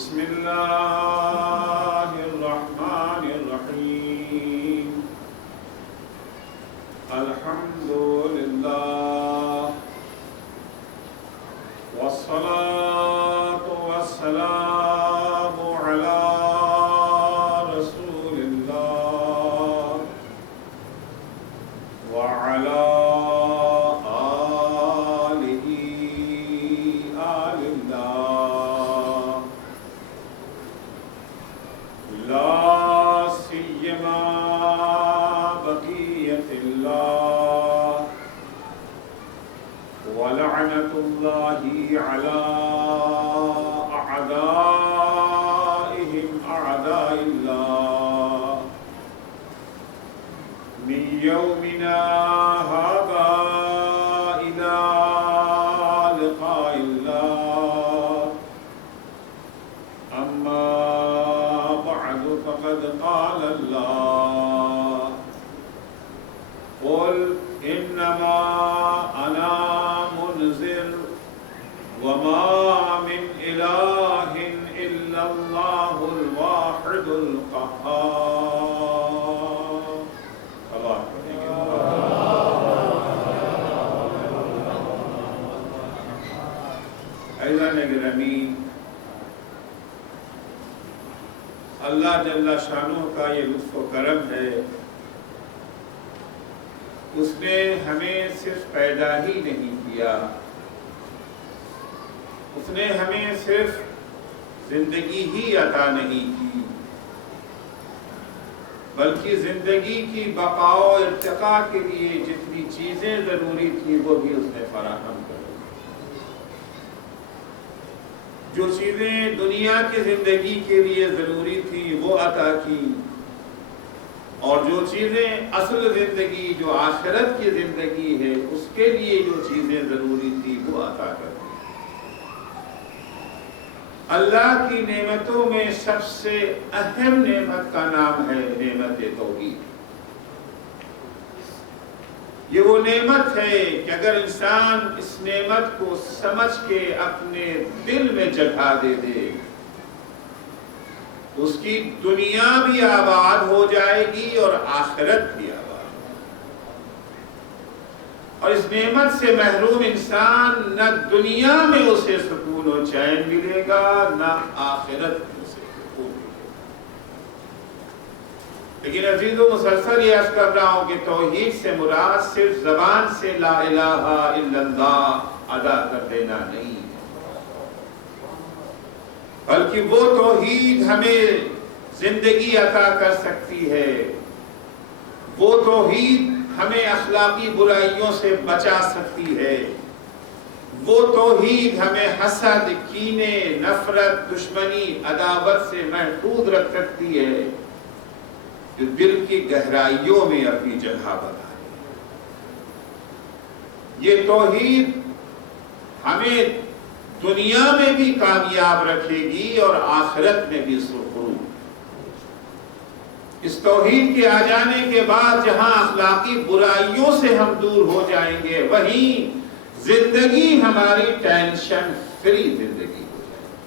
بسم اللہ الرحمن الرحیم الحمد للہ والصلاة والسلام علی رسول اللہ وعلی ولعنة الله على أعدائهم أعداء الله من يومنا هذا إلى لقاء الله أما بعد فقد قال الله قل إنما أنا منذر وما من إله إلا الله الواحد القهار. عزیزان گرامی، اللہ جل شانہ کا یہ لطف و کرم ہے، اس نے ہمیں صرف پیدا ہی نہیں کیا، اس نے ہمیں صرف زندگی ہی عطا نہیں کی، بلکہ زندگی کی بقا و ارتقاء کے لیے جتنی چیزیں ضروری تھیں وہ بھی اس نے فراہم کر دی۔ جو چیزیں دنیا کی زندگی کے لیے ضروری تھیں وہ عطا کی، اور جو چیزیں اصل زندگی جو آخرت کی زندگی ہے اس کے لیے جو چیزیں ضروری تھی وہ عطا کر دی۔ اللہ کی نعمتوں میں سب سے اہم نعمت کا نام ہے نعمت توحید۔ یہ وہ نعمت ہے کہ اگر انسان اس نعمت کو سمجھ کے اپنے دل میں جگہ دے دے، اس کی دنیا بھی آباد ہو جائے گی اور آخرت بھی آباد ہو جائے گی۔ اور اس نعمت سے محروم انسان نہ دنیا میں اسے سکون و چین ملے گا، نہ آخرت میں اسے سکون ملے گا۔ لیکن عزیزو، مسلسل یہ عرض کر رہا ہوں کہ توحید سے مراد صرف زبان سے لا الہ الا اللہ ادا کر دینا نہیں، بلکہ وہ توحید ہمیں زندگی عطا کر سکتی ہے، وہ توحید ہمیں اخلاقی برائیوں سے بچا سکتی ہے، وہ توحید ہمیں حسد، کینے، نفرت، دشمنی، عداوت سے محفوظ رکھ سکتی ہے، جو دل کی گہرائیوں میں اپنی جگہ بنا ہے۔ یہ توحید ہمیں دنیا میں بھی کامیاب رکھے گی اور آخرت میں بھی سرخرو۔ اس توحید کے آ جانے کے بعد جہاں اخلاقی برائیوں سے ہم دور ہو جائیں گے، وہیں زندگی ہماری ٹینشن فری زندگی ہو جائے گی۔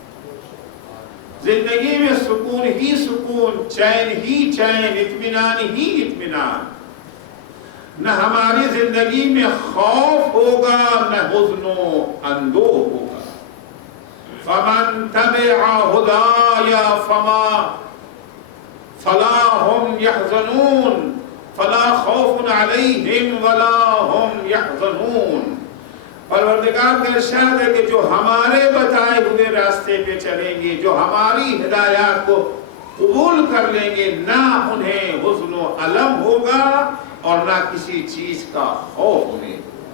زندگی میں سکون ہی سکون، چین ہی چین، اطمینان ہی اطمینان۔ نہ ہماری زندگی میں خوف ہوگا، نہ حزن و اندوہ ہوگا۔ فمن تبع ہدایا فلا هم يحزنون فلا خوف علیہم ولا هم يحزنون۔ پروردگار کا ارشاد ہے کہ جو ہمارے بتائے ہوئے راستے پہ چلیں گے، جو ہماری ہدایات کو قبول کر لیں گے، نہ انہیں حزن و الم ہوگا اور نہ کسی چیز کا خوف انہیں ہوگا۔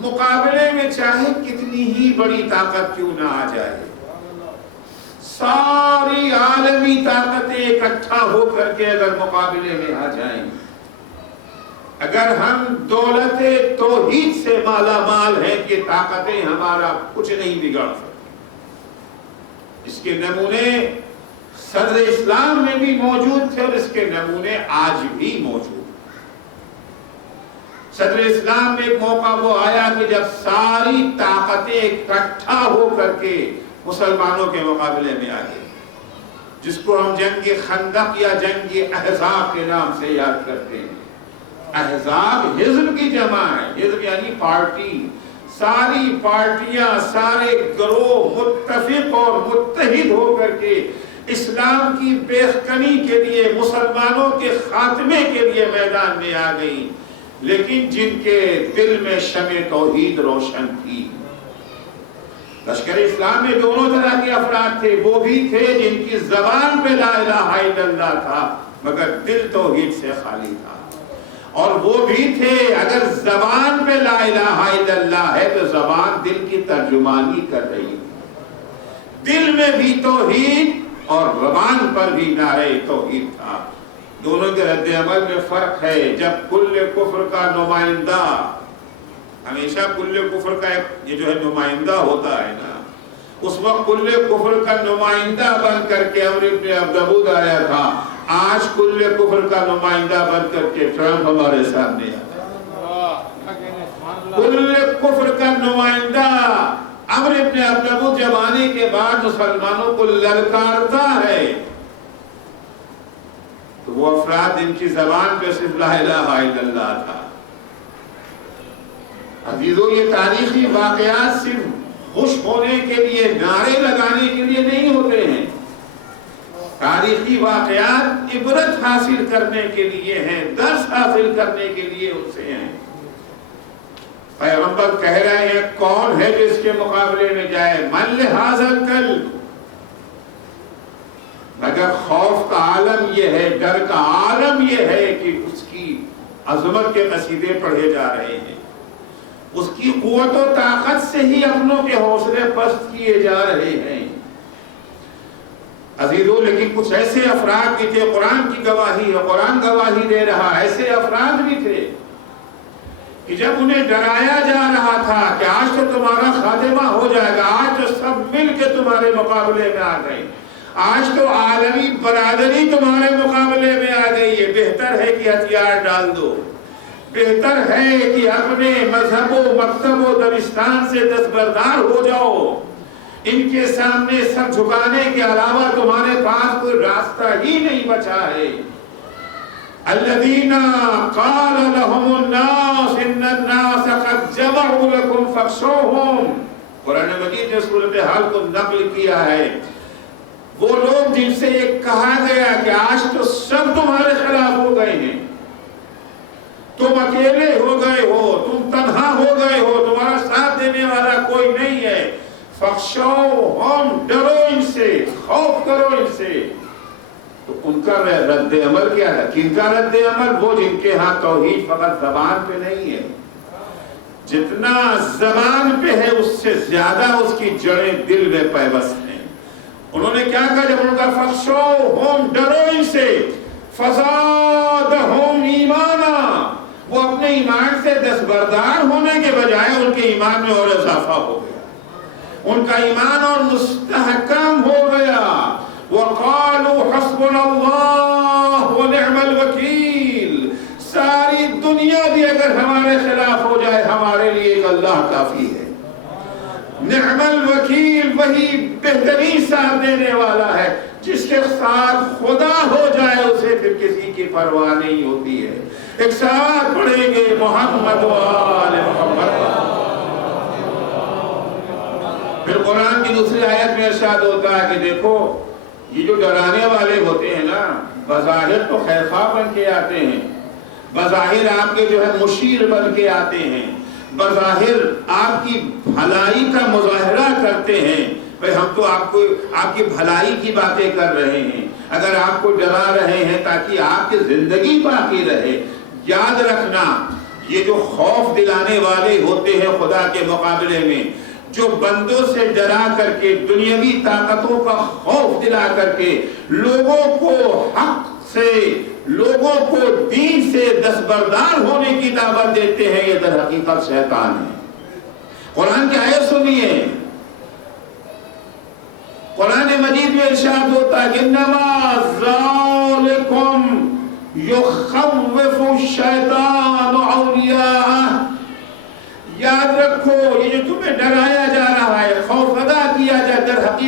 مقابلے میں چاہے کتنی ہی بڑی طاقت کیوں نہ آ جائے، ساری عالمی طاقتیں اکٹھا ہو کر کے اگر مقابلے میں آ جائیں، اگر ہم دولت توحید سے مالا مال ہیں کہ طاقتیں ہمارا کچھ نہیں بگاڑ سکتی۔ اس کے نمونے صدر اسلام میں بھی موجود تھے اور اس کے نمونے آج بھی موجود۔ صدر اسلام میں ایک موقع وہ آیا کہ جب ساری طاقتیں اکٹھا ہو کر کے مسلمانوں کے مقابلے میں آگے، جس کو ہم جنگ خندق یا جنگ احزاب کے نام سے یاد کرتے ہیں۔ احزاب حزب کی جمع ہے، حزب یعنی پارٹی، ساری پارٹیاں، سارے گروہ متفق اور متحد ہو کر کے اسلام کی بیخکنی کے لیے، مسلمانوں کے خاتمے کے لیے میدان میں آ گئی، لیکن جن کے دل میں شمع توحید روشن تھی۔ لشکر اسلام میں دونوں طرح کے افراد تھے، وہ بھی تھے جن کی زبان پہ لا الہ الا اللہ تھا مگر دل توحید سے خالی تھا، اور وہ بھی تھے اگر زبان پہ لا الہ الا اللہ ہے تو زبان دل کی ترجمانی کر رہی تھی، دل میں بھی توحید اور زبان پر بھی نعرہ توحید تھا۔ دونوں کے رد عمل میں فرق ہے۔ جب کل کفر کا نمائندہ، ہمیشہ کل کفر کا یہ جو ہے نمائندہ ہوتا ہے نا، اس وقت کل کفر کا نمائندہ بن کر کے عمر بن عبدود آیا تھا، آج کل کفر کا نمائندہ بن کر کے ٹرمپ ہمارے سامنے آیا۔ کل کفر کا نمائندہ عمر بن عبدود جب آنے کے بعد مسلمانوں کو للکارتا ہے تو وہ افراد جن کی زبان پہ صرف لا الہ الا اللہ تھا۔ عزیزو، یہ تاریخی واقعات صرف خوش ہونے کے لیے، نعرے لگانے کے لیے نہیں ہوتے ہیں، تاریخی واقعات عبرت حاصل کرنے کے لیے ہیں، درس حاصل کرنے کے لیے ان سے ہیں۔ پیغمبر کہہ رہے ہیں کون ہے جس کے مقابلے میں جائے، من لہذا القلب، مگر خوف کا عالم یہ ہے، ڈر کا عالم یہ ہے کہ اس کی عظمت کے قصیدے پڑھے جا رہے ہیں، اس کی قوت و طاقت سے ہی اپنوں کے حوصلے پست کیے جا رہے ہیں۔ عزیزو، لیکن کچھ ایسے افراد بھی تھے، قرآن کی گواہی ہے، قرآن گواہی دے رہا، ایسے افراد بھی تھے کہ جب انہیں ڈرایا جا رہا تھا کہ آج تو تمہارا خاتمہ ہو جائے گا، آج تو سب مل کے تمہارے مقابلے میں آ گئے، آج تو عالمی برادری تمہارے مقابلے میں آ گئی ہے، بہتر ہے کہ ہتھیار ڈال دو، بہتر ہے کہ اپنے مذہب و مکتب و دبستان سے دستبردار ہو جاؤ، ان کے سامنے سر جھکانے کے علاوہ تمہارے پاس کوئی راستہ ہی نہیں بچا ہے۔ الذین قال لهم الناس ان الناس قد جمعوا لكم فاخشوهم، قرآن مجید نے صورتحال کو نقل کیا ہے، وہ لوگ جن سے یہ کہا گیا کہ آج تو سب تمہارے خلاف ہو گئے ہیں، تم اکیلے ہو گئے ہو، تم تنہا ہو گئے ہو، تمہارا ساتھ دینے والا کوئی نہیں ہے، فخشوہم، ڈرو ان سے، خوف کرو ان سے۔ تو ان کا رد عمل کیا تھا؟ کن کا رد عمل؟ وہ جن کے ہاں توحید فقط زبان پہ نہیں ہے، جتنا زبان پہ ہے اس سے زیادہ اس کی جڑیں دل میں پیوست ہیں۔ انہوں نے کیا کہا جب ان کا فخشوہم، ڈرو ان سے، فزادہم ایمانا، وہ اپنے ایمان سے دستبردار ہونے کے بجائے ان کے ایمان میں اور اضافہ ہو گیا، ان کا ایمان اور مستحکم ہو گیا۔ وَقَالُوا حَسْبُنَا اللَّهُ وَنِعْمَ الْوَكِيلُ، ساری دنیا بھی اگر ہمارے خلاف ہو جائے ہمارے لیے ایک اللہ کافی ہے۔ نعم الوکیل، وہی بہترین ساتھ دینے والا ہے، جس کے ساتھ خدا ہو جائے اسے پھر کسی کی پرواہ نہیں ہوتی ہے۔ ایک ساتھ پڑھیں گے محمد و آل محمد۔ پھر قرآن کی دوسری آیت میں ارشاد ہوتا ہے کہ دیکھو یہ جو ڈرانے والے ہوتے ہیں نا، بظاہر تو خیرخواہ بن کے آتے ہیں، بظاہر آپ کے جو ہے مشیر بن کے آتے ہیں، بظاہر آپ کی بھلائی کا مظاہرہ کرتے ہیں، بھئی ہم تو آپ کی بھلائی کی باتیں کر رہے ہیں، اگر آپ کو ڈرا رہے ہیں تاکہ آپ کی زندگی باقی رہے۔ یاد رکھنا، یہ جو خوف دلانے والے ہوتے ہیں خدا کے مقابلے میں، جو بندوں سے ڈرا کر کے، دنیاوی طاقتوں کا خوف دلا کر کے لوگوں کو حق سے، لوگوں کو دین سے دستبردار ہونے کی دعوت دیتے ہیں، یہ در حقیقت شیطان ہے۔ قرآن کی آیت سنیے، قرآن مجید میں ارشاد ہوتا ہے انما ذالکم یخوف الشیطان اولیاءہ، یاد رکھو یہ جو تمہیں ڈرایا جا رہا ہے، خوف ادا کیا جائے، در حقیقت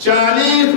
40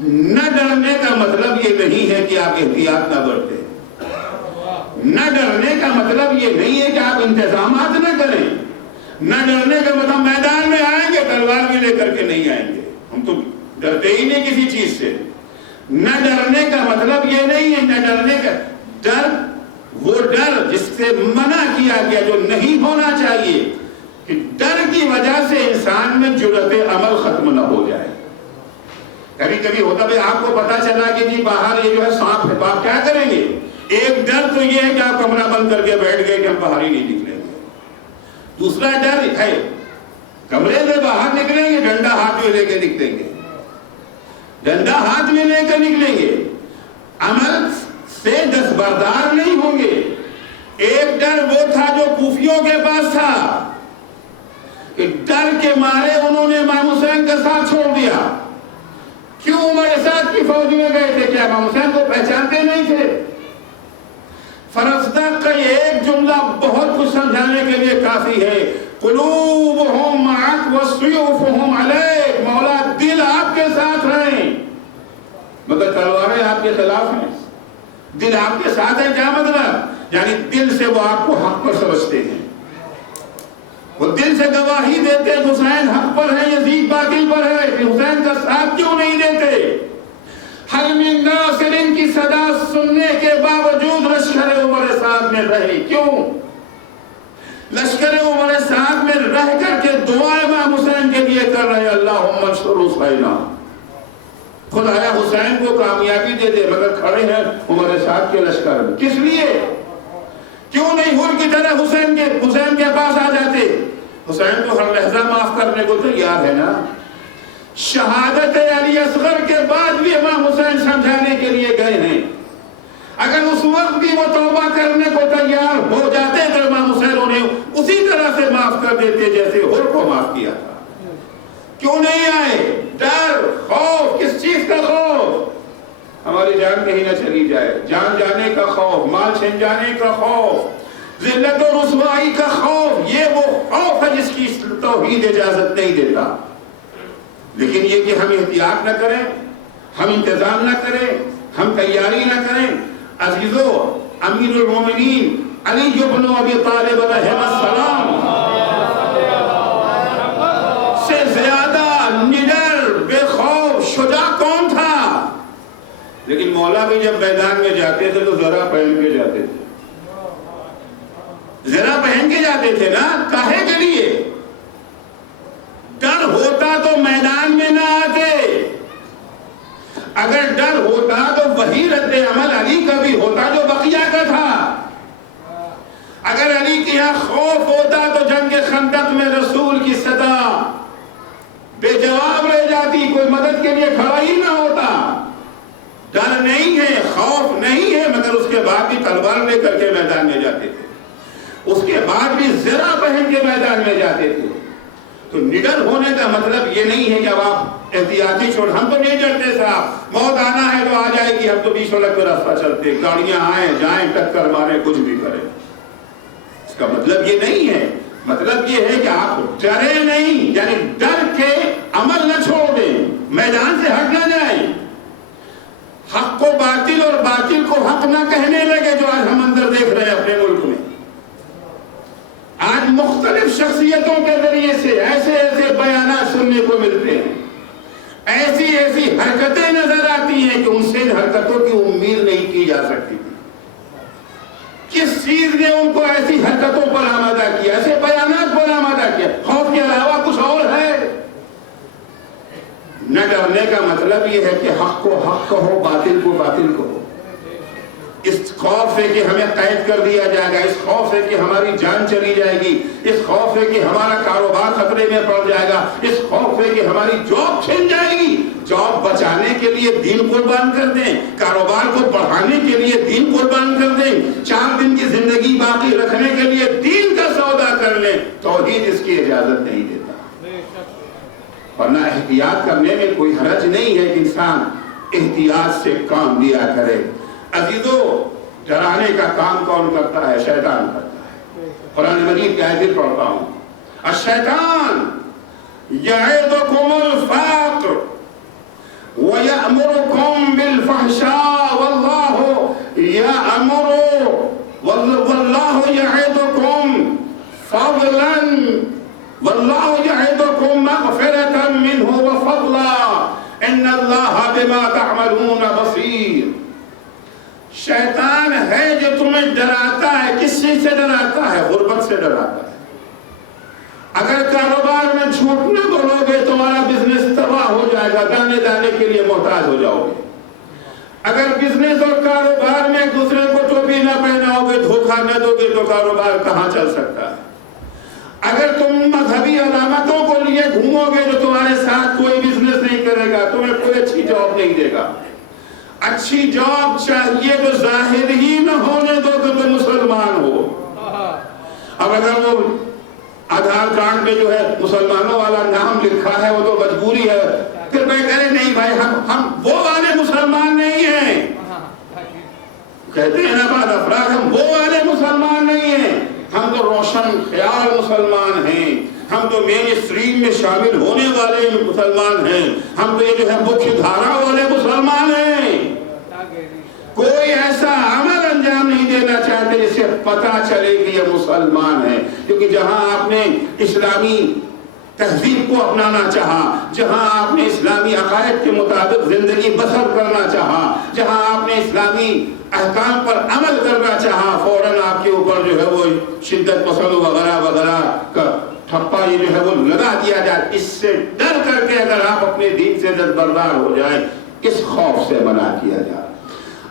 نہ ڈرنے کا مطلب یہ نہیں ہے کہ آپ احتیاط نہ برتیں، نہ ڈرنے کا مطلب یہ نہیں ہے کہ آپ انتظامات نہ کریں، نہ ڈرنے کا مطلب میدان میں آئیں گے تلوار بھی لے کر کے نہیں آئیں گے، ہم تو ڈرتے ہی نہیں کسی چیز سے۔ نہ ڈرنے کا مطلب یہ نہیں ہے، نہ ڈرنے کا ڈر وہ ڈر جس سے منع کیا گیا، جو نہیں ہونا چاہیے، کہ ڈر کی وجہ سے انسان میں جرأت عمل ختم نہ ہو جائے۔ کبھی کبھی ہوتا ہے آپ کو پتا چلا کہ جی باہر یہ جو ہے سانپ ہے، آپ کیا کریں گے؟ ایک ڈر تو یہ ہے کہ آپ کمرہ بند کر کے بیٹھ گئے کہ ہم باہر ہی نہیں نکلیں گے۔ دوسرا ڈر ہے کمرے سے باہر نکلیں گے ڈنڈا ہاتھ میں لے کے نکلیں گے، ڈنڈا ہاتھ میں لے کے نکلیں گے، عمل سے دستبردار نہیں ہوں گے۔ ایک ڈر وہ تھا جو کوفیوں کے پاس تھا کہ ڈر کے مارے انہوں نے امام حسین کا ساتھ چھوڑ دیا۔ کیوں عمر سعد کی فوج میں گئے تھے؟ کیا امام حسین کو پہچانتے نہیں تھے؟ فرزدق کا یہ ایک جملہ بہت کچھ سمجھانے کے لیے کافی ہے، قلوبہم معک وسیوفہم علیک، مولا دل آپ کے ساتھ ہیں مگر تلواریں آپ کے خلاف ہیں۔ دل آپ کے ساتھ ہے کیا مطلب؟ یعنی دل سے وہ آپ کو حق پر سمجھتے ہیں، وہ دل سے گواہی دیتے ہیں حسین حق پر ہے، یزید باطل پر ہے، حسین کا ساتھ کیوں نہیں دیتے؟ حل من ناصر کی صدا سننے کے باوجود لشکر عمر سعد میں رہے، کیوں؟ لشکر عمر سعد میں رہ کر کے دعا امام حسین کے لیے کر رہے، اللہم انصر حسینا، خدایا حسین کو کامیابی دے دے، مگر کھڑے ہیں عمر سعد کے لشکر میں۔ کس لیے؟ کیوں نہیں ہر کی طرح حسین کے پاس آ جاتے؟ حسین تو ہر لحظہ معاف کرنے کو تیار ہے نا۔ شہادت علی اصغر کے بعد بھی امام حسین سمجھانے کے لیے گئے ہیں، اگر اس وقت بھی وہ توبہ کرنے کو تیار ہو جاتے تو امام حسین انہیں اسی طرح سے معاف کر دیتے جیسے ہر کو معاف کیا تھا۔ کیوں نہیں آئے؟ ڈر، خوف، کس چیز کا خوف؟ ہماری جان کہیں نہ چلی جائے، جان جانے کا خوف، مال چھن جانے کا خوف، ذلت و رسوائی کا خوف، یہ وہ خوف ہے جس کی توحید اجازت نہیں دیتا۔ لیکن یہ کہ ہم احتیاط نہ کریں، ہم انتظام نہ کریں، ہم تیاری نہ کریں۔ عزیزو، امیر المومنین علی بن ابی طالب علیہ السلام سے زیادہ نڈر، بے خوف، شجاع کون تھا؟ لیکن مولا بھی جب میدان میں جاتے تھے تو ذرا پہن کے جاتے تھے، ذرا پہن کے جاتے تھے نا، کاہے کے لیے؟ ڈر ہوتا تو میدان میں نہ آتے، اگر ڈر ہوتا تو وہی رد عمل علی کا بھی ہوتا جو بقیہ کا تھا۔ اگر علی کے یہاں خوف ہوتا تو جنگ خندق میں رسول کی صدا بے جواب رہ جاتی، کوئی مدد کے لیے کھڑا ہی نہ ہوتا۔ ڈر نہیں ہے، خوف نہیں ہے، مگر اس کے بعد بھی تلوار لے کر کے میدان میں جاتے تھے، اس کے بعد بھی زرہ پہن کے میدان میں جاتے تھے۔ تو نڈر ہونے کا مطلب یہ نہیں ہے کہ اب آپ احتیاطی چھوڑ، ہم تو نہیں ڈرتے صاحب، موت آنا ہے تو آ جائے گی، ہم تو 20 سڑک پہ راستہ چلتے، گاڑیاں آئیں جائیں ٹکر ماریں کچھ بھی کریں۔ اس کا مطلب یہ نہیں ہے، مطلب یہ ہے کہ آپ ڈرے نہیں، یعنی ڈر کے عمل نہ چھوڑ دیں، میدان سے ہٹ نہ جائیں، حق کو باطل اور باطل کو حق نہ کہنے لگے، جو آج ہم اندر دیکھ رہے ہیں اپنے ملک میں۔ آج مختلف شخصیتوں کے ذریعے سے ایسے ایسے بیانات سننے کو ملتے ہیں، ایسی ایسی حرکتیں نظر آتی ہیں کہ ان سے ان حرکتوں کی امید نہیں کی جا سکتی تھی۔ کس چیز نے ان کو ایسی حرکتوں پر آمادہ کیا، ایسے بیانات پر آمادہ کیا؟ خوف کے علاوہ کچھ اور ہے؟ نہ ڈرنے کا مطلب یہ ہے کہ حق کو حق کہو، باطل کو باطل کہو۔ اس خوف سے کہ ہمیں قید کر دیا جائے گا، اس خوف سے کہ ہماری جان چلی جائے گی، اس خوف سے کہ ہمارا کاروبار خطرے میں پڑ جائے گا، اس خوف سے کہ ہماری جاب چھن جائے گی، جاب بچانے کے لیے دین قربان کر دیں، کاروبار کو بڑھانے کے لیے دین قربان کر دیں، 4 دن کی زندگی باقی رکھنے کے لیے دین کا سودا کر لیں، توحید اس کی اجازت نہیں دیتا۔ ورنہ احتیاط کرنے میں کوئی حرج نہیں ہے کہ انسان احتیاط سے کام لیا کرے۔ عزیزو، ڈرانے کا کام کون کرتا ہے؟ شیطان کرتا ہے۔ قرآن مجید کی آیت پڑھتا ہوں، الشیطان یعدکم الفقر ویأمرکم یأمرکم بالفحشاء واللہ یأمر واللہ یعدکم فضلا واللہ یعدکم مغفرتا منہ وفضلا ان اللہ بما تعملون بصیر. شیطان ہے جو تمہیں ڈراتا ہے. کس چیز سے ڈراتا ہے؟ غربت سے ڈراتا ہے. اگر کاروبار میں جھوٹ نہ بولو گے تمہارا بزنس تباہ ہو جائے گا، دانے دانے کے لیے محتاج ہو جاؤ گے. اگر بزنس اور کاروبار میں ایک دوسرے کو ٹوپی نہ پہناؤ گے، دھوکہ نہ دو گے تو کاروبار کہاں چل سکتا ہے. اگر تم مذہبی علامتوں کو لیے گھومو گے تو تمہارے ساتھ کوئی بزنس نہیں کرے گا، تمہیں کوئی اچھی جاب نہیں دے گا. اچھی جاب چاہیے تو ظاہر ہی نہ ہونے دو کہ تم مسلمان ہو. اب اگر وہ آدھار کارڈ میں جو ہے مسلمانوں والا نام لکھا ہے وہ تو مجبوری ہے، پھر میں کہے نہیں بھائی ہم وہ والے مسلمان نہیں ہیں. کہتے ہیں نا بعض افراد ہم وہ والے مسلمان نہیں ہیں، ہم تو روشن خیال مسلمان ہیں، ہم تو مین اسٹریم میں شامل ہونے والے مسلمان ہیں، ہم تو یہ جو ہے مکھیہ دھارا والے مسلمان ہیں. کوئی ایسا عمل انجام نہیں دینا چاہتے جس سے پتہ چلے کہ یہ مسلمان ہے. کیونکہ جہاں آپ نے اسلامی تہذیب کو اپنانا چاہا، جہاں آپ نے اسلامی عقائد کے مطابق زندگی بسر کرنا چاہا، جہاں آپ نے اسلامی احکام پر عمل کرنا چاہا، فوراً آپ کے اوپر جو ہے وہ شدت پسند وغیرہ وغیرہ کا ٹھپا یہ جو ہے وہ لگا دیا جائے. اس سے ڈر کر کے اگر آپ اپنے دین سے دستبردار ہو جائیں، اس خوف سے منع کیا جائے.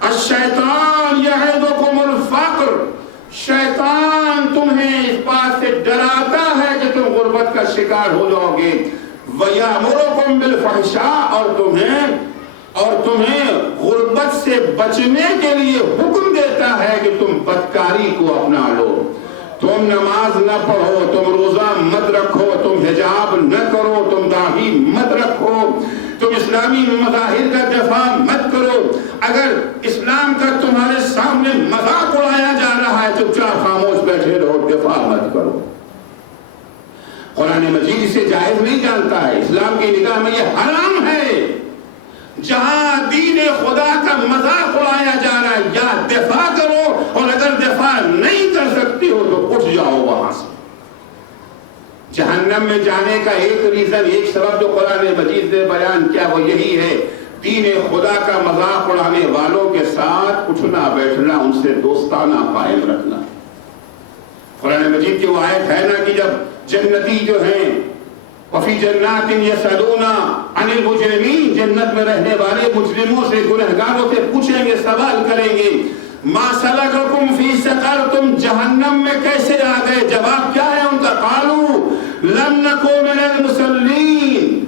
الشیطان یعدکم الفقر، شیطان تمہیں اس بات سے ڈراتا ہے کہ تم غربت کا شکار ہو جاؤ گے. وَيَأْمُرُكُمْ بِالْفَحْشَاءِ، اور تمہیں غربت سے بچنے کے لیے حکم دیتا ہے کہ تم بدکاری کو اپنا لو. تم نماز نہ پڑھو، تم روزہ مت رکھو، تم حجاب نہ کرو، تم داڑھی مت رکھو، تم اسلامی مظاہر کا دفاع مت کرو. اگر اسلام کا تمہارے سامنے مذاق اڑایا جا رہا ہے چپ چاپ خاموش بیٹھے رہو، دفاع مت کرو. قرآن مجید اسے جائز نہیں جانتا ہے. اسلام کی نگاہ میں یہ حرام ہے. جہاں دین خدا کا مذاق اڑایا جا رہا ہے یا دفاع کرو، اور اگر دفاع نہیں کر سکتے ہو تو اٹھ جاؤ وہاں سے. جہنم میں جانے کا ایک ریزن، ایک سبب جو قرآن مجید نے بیان کیا وہ یہی ہے، دین خدا کا مذاق اڑانے والوں کے ساتھ اٹھنا بیٹھنا، ان سے دوستانہ قائم رکھنا. قرآن مجید کی وہ آیت ہے نا کہ جب جنتی جو ہیں وفی جنات یسألون عن المجرمین، جنت میں رہنے والے مجرموں سے، گنہگاروں سے پوچھیں گے، سوال کریں گے، ما سلککم فی سقر، تم جہنم میں کیسے آ گئے؟ جواب کیا ہے ان کا؟ قالوا لم نکو من المصلین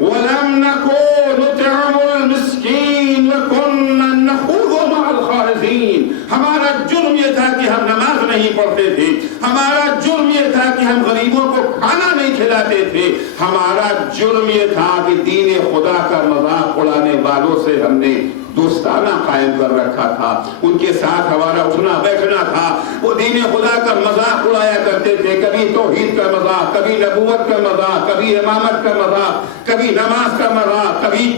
ولم نکو نطعم المسکین وکنا نخوض مع الخائضین. ہمارا جرم یہ تھا کہ ہم نماز نہیں پڑھتے تھے، ہمارا جرم یہ تھا کہ ہم غریبوں کو کھانا نہیں کھلاتے تھے، ہمارا جرم یہ تھا کہ دین خدا کا مذاق اڑانے والوں سے ہم نے دوستانہ قائم کر رکھا تھا، ان کے ساتھ ہمارا اٹھنا بیٹھنا تھا. وہ دین خدا کا مذاق اڑایا کرتے تھے، کبھی توحید کا مذاق، کبھی نبوت کا مذاق، کبھی امامت کا مذاق، کبھی نماز کا مذاق، کبھی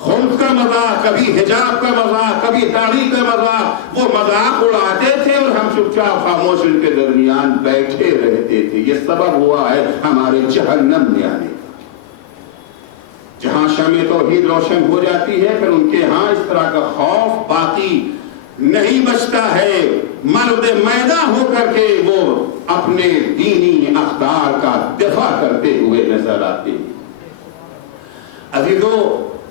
خلق کا مذاق، کبھی حجاب کا مذاق، کبھی داڑھی کا مذاق. وہ مذاق اڑاتے تھے اور ہم چپ چاپ خاموش ان کے درمیان بیٹھے رہتے تھے. یہ سبب ہوا ہے ہمارے جہنم میں آنے. جہاں شمع توحید روشن ہو جاتی ہے پھر ان کے ہاں اس طرح کا خوف باقی نہیں بچتا ہے. مرد میدان ہو کر کے وہ اپنے دینی اقدار کا دفاع کرتے ہوئے نظر آتے ہیں. عزیزو،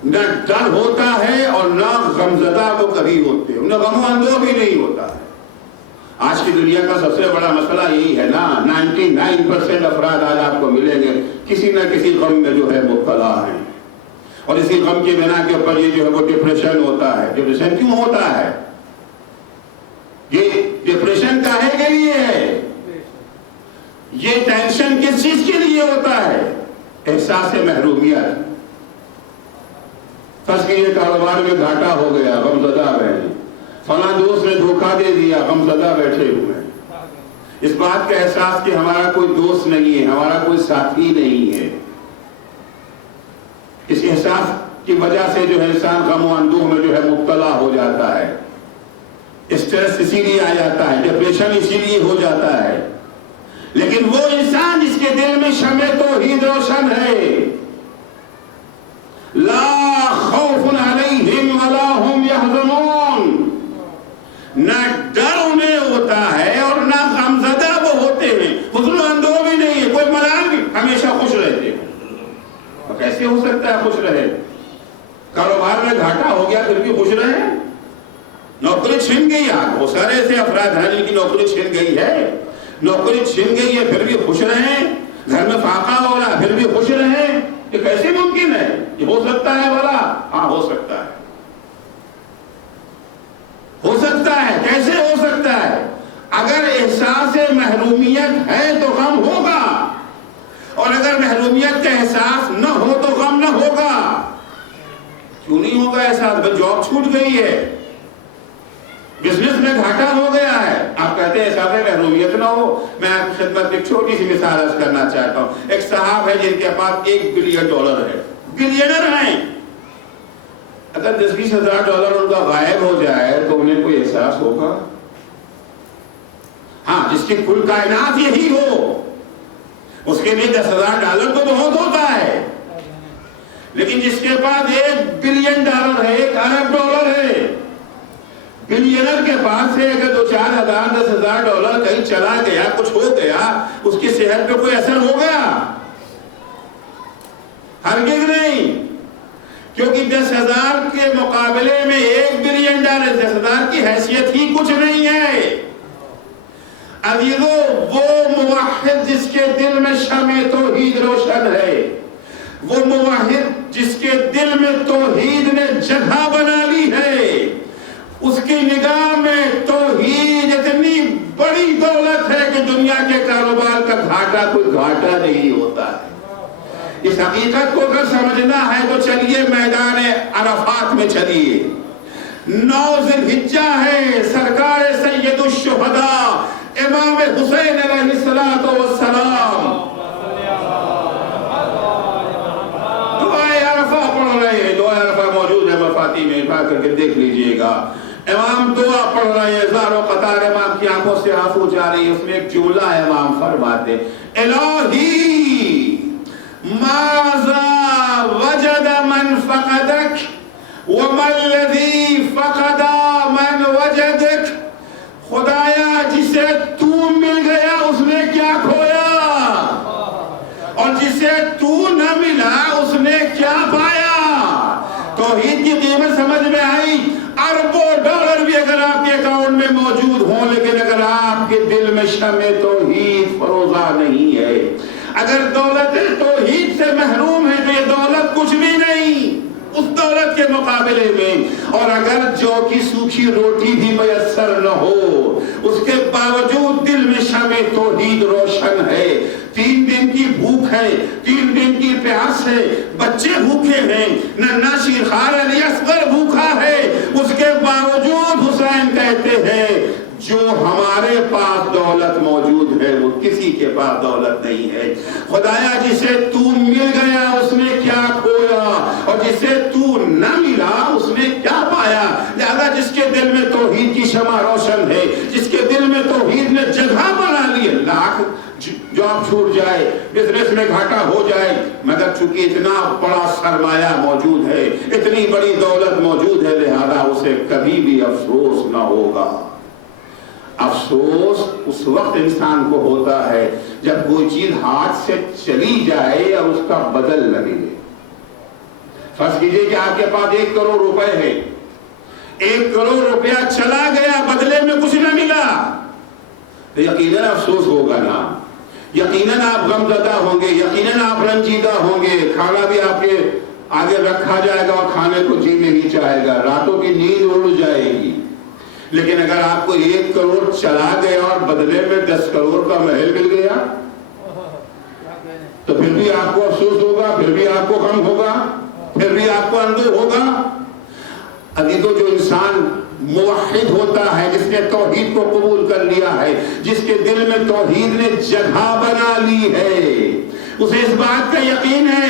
نہ ڈر ہوتا ہے اور نہ غمزدہ وہ کبھی ہوتے ہیں، نہ غم و اندوہ بھی نہیں ہوتا ہے. آج کی دنیا کا سب سے بڑا مسئلہ یہی ہے نا، 99% افراد آج آپ کو ملیں گے کسی نہ کسی غم میں جو ہے مبتلا ہیں، اور اسی غم کی بنا کے اوپر یہ جو ہے وہ ڈپریشن ہوتا ہے. ڈپریشن کیوں ہوتا ہے؟ یہ ڈپریشن کاہے کے لیے ہے؟ یہ ٹینشن کس چیز کے لیے ہوتا ہے؟ احساس محرومیت. فرض کیجیے کاروبار میں گھاٹا ہو گیا، غمزدہ بیٹھے، فلاں دوست نے دھوکہ دے دیا، غمزدہ بیٹھے ہوئے. اس بات کا احساس کہ ہمارا کوئی دوست نہیں ہے، ہمارا کوئی ساتھی نہیں ہے، اس احساس کی وجہ سے جو ہے انسان غم و اندوہ میں جو ہے مبتلا ہو جاتا ہے، اسٹریس اسی لیے آ جاتا ہے، ڈپریشن اسی لیے ہو جاتا ہے۔ لیکن وہ انسان جس کے دل میں شمع توحید روشن ہے، لا خوف علیہم ولا ہم یحزنون، نہ ڈر انہیں ہوتا ہے اور نہ غمزدہ وہ ہوتے ہیں، حزن و اندوہ بھی نہیں ہے، کوئی ملال بھی، ہمیشہ خوش رہتے ہیں۔ اور کیسے ہو سکتا ہے خوش رہے؟ کاروبار میں گھاٹا ہو گیا پھر بھی خوش رہے، نوکری چھن گئی، بہت سارے ایسے افراد ہیں جن کی نوکری چھن گئی ہے، نوکری چھن گئی ہے پھر بھی خوش رہیں، گھر میں فاقہ ہو رہا پھر بھی خوش رہیں، یہ کیسے ممکن ہے؟ یہ ہو سکتا ہے بھلا؟ ہاں ہو سکتا ہے، ہو سکتا ہے۔ کیسے ہو سکتا ہے؟ اگر احساس محرومیت ہے تو غم ہوگا، اور اگر محرومیت کا احساس نہ ہو تو غم نہ ہوگا۔ کیوں نہیں ہوگا احساس؟ جاب چھوٹ گئی ہے، بزنس میں گھاٹا ہو گیا ہے، آپ کہتے ہیں احساس محرومیت نہ ہو۔ میں آپ کی خدمت میں ایک چھوٹی سی مثال عرض کرنا چاہتا ہوں۔ ایک صاحب ہے جن کے پاس $1 بلین ہے، بلینر ہیں۔ اگر 10-20 ہزار ڈالر ان کا غائب ہو جائے تو انہیں کوئی احساس ہوگا؟ ہاں، جس کی کل کائنات یہی ہو اس کے لیے $10,000 تو بہت ہوتا ہے، لیکن جس کے پاس $1 بلین ہے، $1 ارب ہے، بلینر کے پاس سے اگر 2-4 ہزار $10,000 کہیں چلا گیا، کچھ ہو گیا، اس کی صحت پہ کوئی اثر ہو گیا؟ ہرگز نہیں، کیونکہ 10,000 کے مقابلے میں $1 بلین 10,000 کی حیثیت ہی کچھ نہیں ہے۔ عزیزو، وہ موحد جس کے دل میں شمع توحید روشن ہے، وہ موحد جس کے دل میں توحید نے جگہ بنا لی ہے، اس کی نگاہ میں توحید اتنی بڑی دولت ہے کہ دنیا کے کاروبار کا گھاٹا کوئی گھاٹا نہیں ہوتا ہے۔ اس حقیقت کو اگر سمجھنا ہے تو چلیے میدان عرفات میں چلیے۔ 9 ذی الحجہ ہے، سرکار سید الشہداء امام حسین علیہ السلام دعائے عرفہ پڑھ رہے ہیں۔ دعائے عرفہ موجود ہے مفاتیح میں، پا کر کے دیکھ لیجئے گا۔ امام دعا پڑھ رہے ہیں، زار و قطار امام کی آنکھوں سے آنسو جاری ہے۔ اس میں ایک جملہ امام فرماتے، الہی ماذا وجد من فقدک وما الذی فقد من وجدک، خدایا جسے تو مل گیا اس نے کیا کھویا، اور جسے تو نہ ملا اس نے کیا پایا۔ توحید کی قیمت سمجھ میں آئی؟ اربوں ڈالر بھی اگر آپ کے اکاؤنٹ میں موجود ہوں، لیکن اگر آپ کے دل میں شمع توحید فروزہ نہیں ہے، اگر دولت توحید سے محروم ہے تو یہ دولت کچھ بھی نہیں اس دولت کے مقابلے میں۔ اور اگر جو کی سوکھی روٹی بھی میسر نہ ہو، اس کے باوجود دل میں شمع توحید روشن ہے، 3 دن کی بھوک ہے، 3 دن کی پیاس ہے، بچے بھوکے ہیں، ننھا شیرخوار علی اصغر بھوکا ہے، اس کے باوجود حسین کہتے ہیں جو ہمارے پاس دولت موجود ہے وہ کسی کے پاس دولت نہیں ہے۔ خدایا جسے تو مل گیا اس نے کیا کھویا، اور جسے تو نہ ملا اس نے کیا پایا۔ لہذا جس کے دل میں توحید کی شمع روشن ہے، جس کے دل میں توحید نے جگہ بنا لی ہے، لاکھ جاب چھوٹ جائے، بزنس میں گھاٹا ہو جائے، مگر چونکہ اتنا بڑا سرمایہ موجود ہے، اتنی بڑی دولت موجود ہے، لہذا اسے کبھی بھی افسوس نہ ہوگا۔ افسوس اس وقت انسان کو ہوتا ہے جب کوئی چیز ہاتھ سے چلی جائے اور اس کا بدل لگے۔ فرض کیجئے کہ آپ کے پاس 1 کروڑ روپے ہے، 1 کروڑ روپیہ چلا گیا، بدلے میں کچھ نہ ملا، تو یقیناً افسوس ہوگا نا، یقیناً آپ غم زدہ ہوں گے، یقیناً آپ رنجیدہ ہوں گے، کھانا بھی آپ کے آگے رکھا جائے گا اور کھانے کو جی نہیں چاہے گا، راتوں کی نیند اڑ جائے گی۔ لیکن اگر آپ کو 1 کروڑ چلا گیا اور بدلے میں 10 کروڑ کا محل مل گیا تو پھر بھی آپ کو افسوس ہوگا، پھر بھی آپ کو غم ہوگا، پھر بھی آپ کو اندوہ ہوگا۔ عزیزو، جو انسان موحد ہوتا ہے، جس نے توحید کو قبول کر لیا ہے، جس کے دل میں توحید نے جگہ بنا لی ہے، اسے اس بات کا یقین ہے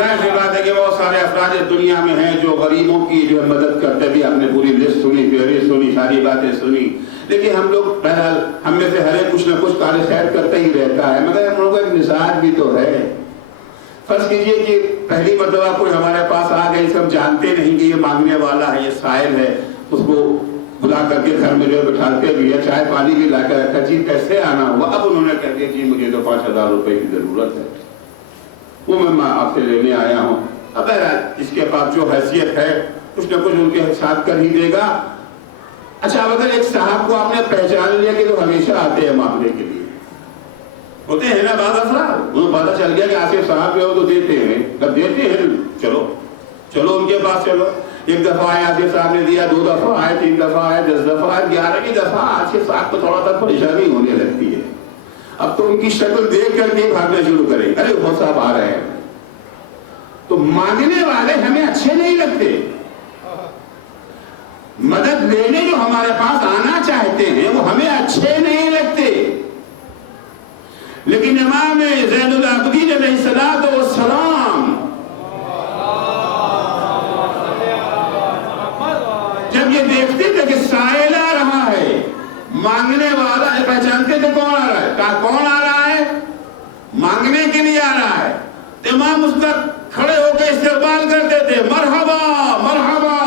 ظاہر سی بات ہے کہ بہت سارے افراد اس دنیا میں ہیں جو غریبوں کی جو مدد کرتے بھی، آپ نے پوری لسٹ سنی، فہرست سنی، ساری باتیں سنی، لیکن ہم لوگ بہرحال ہم میں سے ہر ایک کچھ نہ کچھ کار خیر کرتا ہی رہتا ہے، مگر ہم لوگوں کا ایک مزاج بھی تو ہے۔ فرض کیجئے کہ پہلی مرتبہ کوئی ہمارے پاس آ گئی، ہم جانتے نہیں کہ یہ مانگنے والا ہے، یہ سائل ہے، اس کو بلا کر کے گھر میں جو بٹھاتے بھی ہے، چائے پانی بھی لا کر رکھا، جی کیسے آنا ہوا؟ اب انہوں نے کہہ دیا جی مجھے تو 5,000 روپے کی ضرورت ہے، وہ میں آپ سے لینے آیا ہوں۔ اب بہرحال اس کے پاس جو حیثیت ہے کچھ نہ کچھ ان کے ساتھ کر ہی دے گا۔ اچھا اب اگر ایک صاحب کو آپ نے پہچان لیا کہ وہ ہمیشہ آتے ہیں مانگنے کے لیے، ہوتے ہیں نا بعض افراد، انہیں پتا چل گیا کہ آصف صاحب جو تو دیتے ہیں، جب دیتے ہیں چلو چلو ان کے پاس چلو۔ ایک دفعہ آئے آصف صاحب نے دیا، 2 دفعہ آئے، 3 دفعہ آئے، 10 دفعہ آئے، 11ویں دفعہ آصف صاحب کو تھوڑا سا پریشانی ہونے لگتی ہے۔ اب تو ان کی شکل دیکھ کر کے بھاگنا شروع کریں، ارے وہ صاحب آ رہے ہیں۔ تو مانگنے والے ہمیں اچھے نہیں لگتے، مدد لینے جو ہمارے پاس آنا چاہتے ہیں وہ ہمیں اچھے نہیں لگتے، لیکن امام زین العابدین علیہ السلام جب یہ دیکھتے تھے کہ سائل آ رہا ہے، مانگنے والا، پہچانتے تھے کون آ رہا ہے، کہا کون آ رہا ہے؟ مانگنے کے لیے آ رہا ہے، امام اس کا کھڑے ہو کے استقبال کرتے تھے، مرحبا مرحبا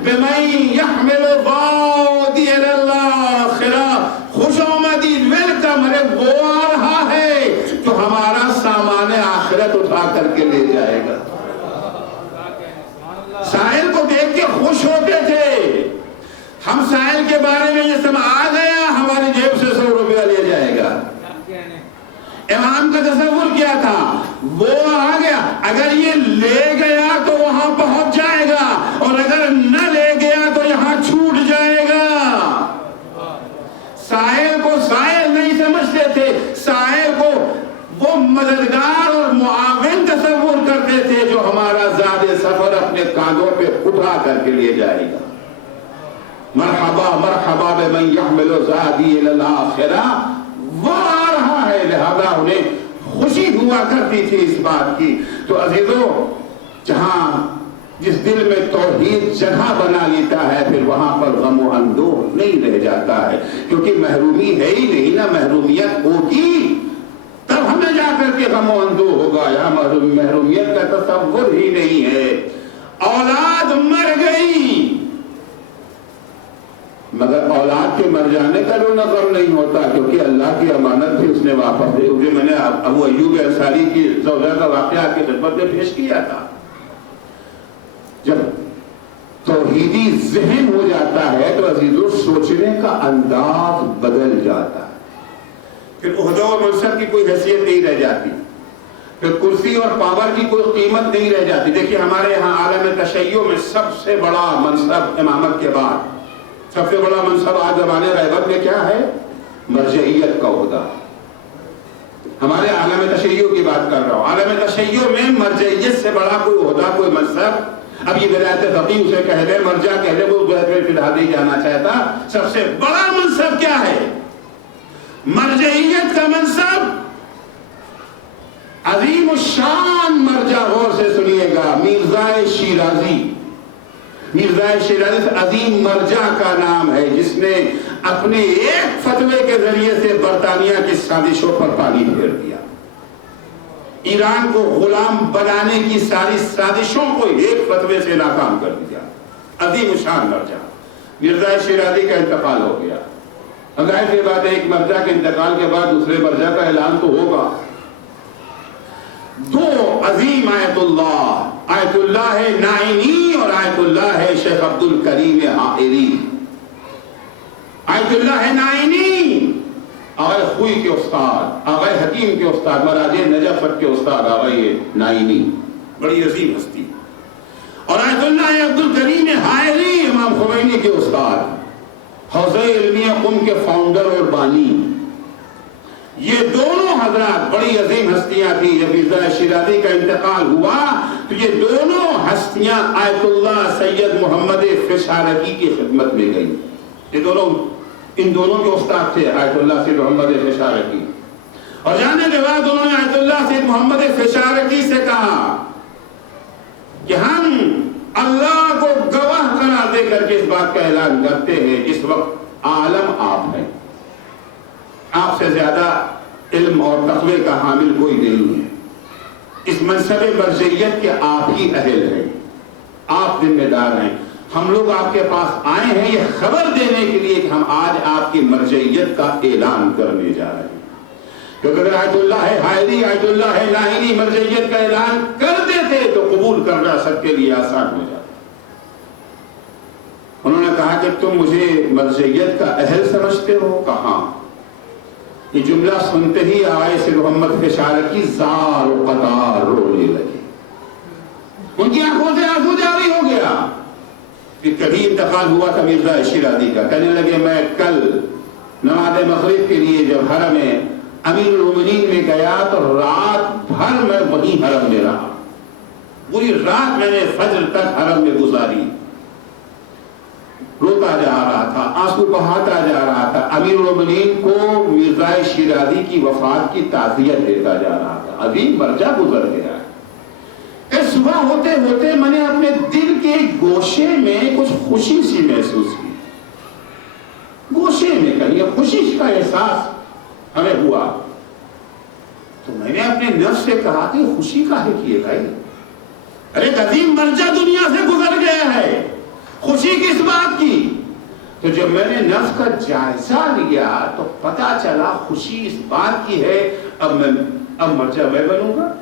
بمن یحمل وادی اللہ خلا، خوش آمدید، ویلکم، ارے وہ آ رہا ہے جو ہمارا سامان آخرت اٹھا کر کے لے جائے گا۔ سائل کو دیکھ کے خوش ہوتے تھے، ہم سائل کے بارے میں یہ سب آ گیا، ہماری جیب سے 100 روپیہ لے جائے گا۔ امام کا تصور کیا تھا، وہ آ گیا، اگر یہ لے گیا تو وہاں پہنچ جائے گا، اور اگر نہ لے گیا تو یہاں چھوٹ جائے گا۔ سائل کو سائل نہیں سمجھتے تھے، سائل کو وہ مددگار اور معاون تصور کرتے تھے جو ہمارا زاد سفر اپنے کاندھوں پہ اٹھا کر کے لے جائے گا۔ مرحبا مرحبا بمن یحمل زادی الی الاخرہ، وہ آ رہا ہے، لہذا انہیں خوشی ہوا کرتی تھی اس بات کی۔ تو عزیزو، جہاں جس دل میں توحید جگہ بنا لیتا ہے پھر وہاں پر غم و اندوہ نہیں رہ جاتا ہے، کیونکہ محرومی ہے ہی نہیں نا، محرومیت ہوگی تب ہمیں جا کر کے غم و اندوہ ہوگا، یا محرومیت کا تصور ہی نہیں ہے۔ اولاد مر گئی مگر اولاد کے مر جانے کا جو غم نہیں ہوتا، کیونکہ اللہ کی امانت بھی اس نے واپس دے دی۔ میں نے ابو ایوب انصاری کی زوجہ کا واقعہ کی خدمت میں پیش کیا تھا۔ جب توحیدی ذہن ہو جاتا ہے تو عزیزو سوچنے کا انداز بدل جاتا ہے، پھر عہدہ اور منصب کی کوئی حیثیت نہیں رہ جاتی، پھر کرسی اور پاور کی کوئی قیمت نہیں رہ جاتی۔ دیکھیے ہمارے ہاں عالم تشیع میں سب سے بڑا منصب امامت کے بعد، سب سے بڑا منصب آج زمانے غیبت میں کیا ہے؟ مرجعیت کا عہدہ۔ ہمارے عالم تشیع کی بات کر رہا ہوں، عالم تشیع میں مرجعیت سے بڑا کوئی عہدہ، کوئی منصب، اب یہ ولایت فقیہ اسے کہہ دے، مرجع کہہ دے، وہ فی الحال نہیں جانا چاہتا۔ سب سے بڑا منصب کیا ہے؟ مرجعیت کا منصب، عظیم الشان مرجع، غور سے سنیے گا، مرزا شیرازی۔ مرزا شیرازی عظیم مرجع کا نام ہے، جس نے اپنے ایک فتوے کے ذریعے سے برطانیہ کی سازشوں پر پانی پھیر دیا، ایران کو غلام بنانے کی ساری سازشوں کو ایک فتوے سے ناکام کر دیا۔ عظیم الشان مرجع مرزا شیرازی کا انتقال ہو گیا۔ ظاہر سی بات ہے ایک مرجع کے انتقال کے بعد دوسرے مرجع کا اعلان تو ہوگا۔ دو عظیم آیت اللہ ہے نائینی اور آیت اللہ ہے شیخ عبد الکریم حائری۔ آیت اللہ ہے نائینی، آغا خوئی کے استاد، آغا حکیم کے استاد، مراجع نجفت کے استاد آغا نائینی، بڑی عظیم ہستی۔ اور آیت اللہ ہے عبد الکریم حائری، امام خمینی کے استاد، حوزہ علمیہ قم کے فاؤنڈر اور بانی۔ یہ دونوں حضرات بڑی عظیم ہستیاں تھیں۔ جب مرزا شیرازی کا انتقال ہوا تو یہ دونوں ہستیاں آیت اللہ سید محمد فشارقی کی خدمت میں گئیں۔ یہ دونوں ان دونوں کے استاد تھے، آیت اللہ سید محمد فشارقی۔ اور جانے کے بعد انہوں نے آیت اللہ سید محمد فشارقی سے کہا کہ ہم اللہ کو گواہ قرار دے کر کے اس بات کا اعلان کرتے ہیں اس وقت عالم آپ ہیں، آپ سے زیادہ علم اور تقوی کا حامل کوئی نہیں ہے، اس منصب مرجعیت کے آپ ہی اہل ہیں، آپ ذمہ دار ہیں۔ ہم لوگ آپ کے پاس آئے ہیں یہ خبر دینے کے لیے کہ ہم آج آپ کی مرجعیت کا اعلان کرنے جا رہے ہیں، کیونکہ اگر آیت اللہ ہے حائری، آیت اللہ ہے لاہری مرجعیت کا اعلان کر دیتے تو قبول کرنا سب کے لیے آسان ہو جاتا۔ انہوں نے کہا کہ تم مجھے مرجعیت کا اہل سمجھتے ہو؟ کہاں؟ یہ جملہ سنتے ہی آئے سے محمد فشار کی زار و قطار رونے لگے، ان کی آنکھوں سے آنسو جاری ہو گیا۔ کہ کبھی انتقال ہوا تھا مرزا شیرازی کا، کہنے لگے میں کل نماز مغرب کے لیے جب حرم امیر المومنین میں گیا تو رات بھر میں وہیں حرم میں رہا، پوری رات میں نے فجر تک حرم میں گزاری، روتا جا رہا تھا، آنسو بہاتا جا رہا تھا، امیر المومنین کو مرزا شیرازی کی وفات کی تعزیت دیتا جا رہا تھا، عظیم مرجع گزر گیا۔ صبح ہوتے ہوتے میں نے اپنے دل کے گوشے میں کچھ خوشی سی محسوس کی، گوشے میں کہیں خوشی کا احساس ہمیں ہوا، تو میں نے اپنے نفس سے کہا کہ خوشی کاہے کی ہے بھائی؟ ارے عظیم مرجع دنیا سے گزر گیا ہے، خوشی کس بات کی؟ تو جب میں نے نفس کا جائزہ لیا تو پتا چلا خوشی اس بات کی ہے اب مرجع میں بنوں گا،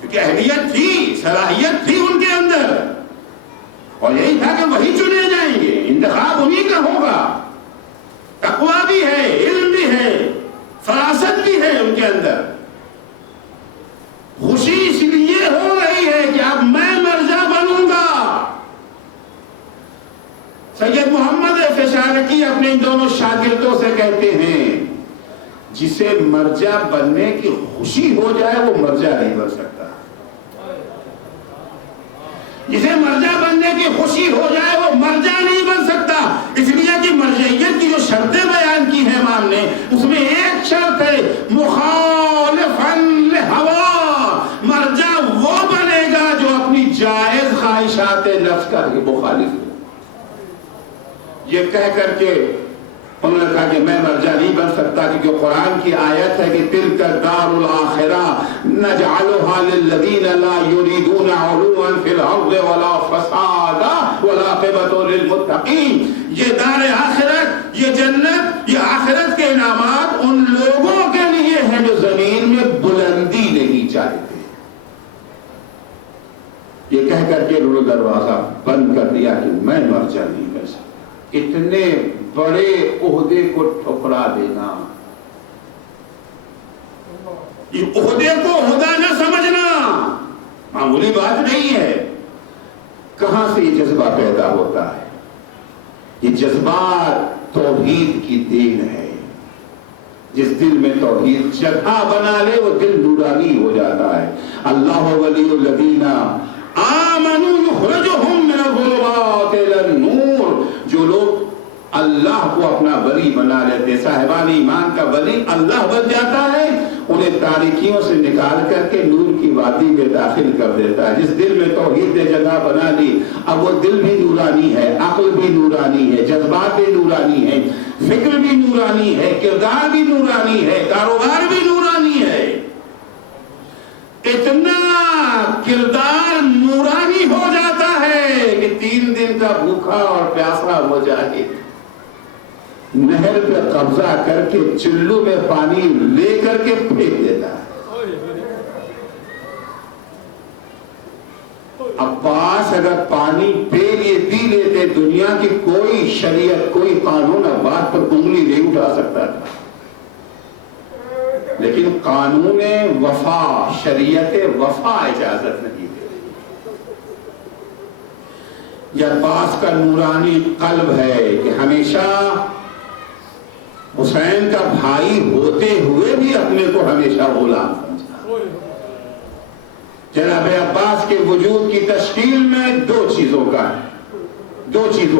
کیونکہ اہلیت تھی، صلاحیت تھی ان کے اندر، اور یہی تھا کہ وہی چنے جائیں گے، انتخاب انہی کا ہوگا، تقویٰ بھی ہے، علم بھی ہے، فراست بھی ہے ان کے اندر۔ خوشی اس لیے ہو رہی ہے کہ اب میں مرجع بنوں گا۔ سید محمد فشارقی اپنے ان دونوں شاگردوں سے کہتے ہیں جسے مرجع بننے کی خوشی ہو جائے وہ مرجع نہیں بن سکتا، جسے مرجع بننے کی خوشی ہو جائے وہ مرجع نہیں بن سکتا، اس لیے کہ مرجعیت کی جو شرطیں بیان کی ہیں امام نے، اس میں ایک شرط ہے مخالفاً لہوا، مرجع وہ بنے گا جو اپنی جائز خواہشات نفس کا مخالف ہے۔ یہ کہہ کر کے انہوں نے کہا کہ میں مرجع نہیں بن سکتا، کیونکہ قرآن کی آیت ہے کہ تلک الدار الآخرہ نجعلها للذین لا یریدون علوا فی الارض ولا فسادا والعاقبۃ للمتقین، یہ دار آخرت، یہ جنت، یہ آخرت کے انعامات ان لوگوں کے لیے ہیں جو زمین میں بلندی نہیں چاہتے۔ یہ کہہ کر کے انہوں نے دروازہ بند کر دیا کہ میں مرجع نہیں بن سکتا۔ اتنے بڑے عہدے کو ٹھکرا دینا، یہ عہدے کو عہدہ نہ سمجھنا معمولی بات نہیں ہے۔ کہاں سے یہ جذبہ پیدا ہوتا ہے؟ یہ جذبہ توحید کی دین ہے۔ جس دل میں توحید جگہ بنا لے وہ دل نورانی ہو جاتا ہے۔ اللہ ولی الذین آمنوا یخرجہم من الظلمات الی النور، جو لوگ اللہ کو اپنا ولی بنا لیتے، صاحبان ایمان کا ولی اللہ بن جاتا ہے، انہیں تاریکیوں سے نکال کر کے نور کی وادی میں داخل کر دیتا ہے۔ جس دل میں توحید نے جگہ بنا لی اب وہ دل بھی نورانی ہے، عقل بھی نورانی ہے، جذبات بھی نورانی ہے، فکر بھی نورانی ہے، کردار بھی نورانی ہے، کاروبار بھی نورانی ہے۔ اتنا کردار نورانی ہو جاتا ہے کہ 3 دن کا بھوکا اور پیاسا ہو جائے، نہر پہ قبضہ کر کے چلو میں پانی لے کر کے پھینک دیتا ہے۔ عباس اگر پانی پی لیتے دنیا کی کوئی شریعت، کوئی قانون عباس پر انگلی نہیں اٹھا سکتا تھا، لیکن قانون وفا، شریعت وفا اجازت نہیں دے رہی۔ یہ عباس کا نورانی قلب ہے کہ ہمیشہ حسین کا بھائی ہوتے ہوئے بھی اپنے کو ہمیشہ غلام سمجھا۔ جناب عباس کے وجود کی تشکیل میں 2 چیزوں